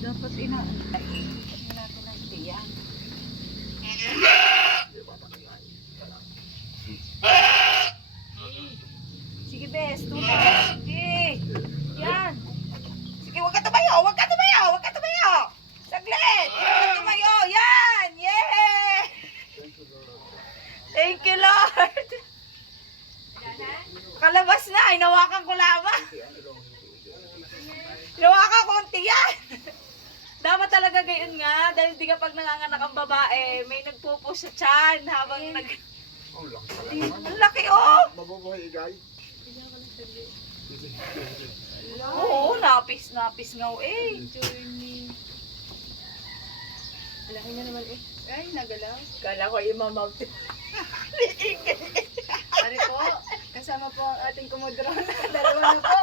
Dapat inaantay. Hindi natin ang tiyan. Sige, bes. Tunay. Sige. Yan. Sige, huwag ka tumayo. Huwag ka tumayo. Huwag ka tumayo. Saglit. Huwag ka tumayo. Yan. Yeah. Thank you, Lord. Kalabas na. Hinawakan ko lamang. Hinawakan ko ang tiyan. Dapat talaga gayon nga. Dahil di kapag nanganganak ang babae, may nagpupo sa tiyan habang nag... Ang laki, oh! Mabubuhay, igay. Oo, napis nga, eh. Malaki na naman eh. Ay, nagalaw. Kala ko imamount. Ari po, kasama po ang ating kumudrona. Dalawa na po.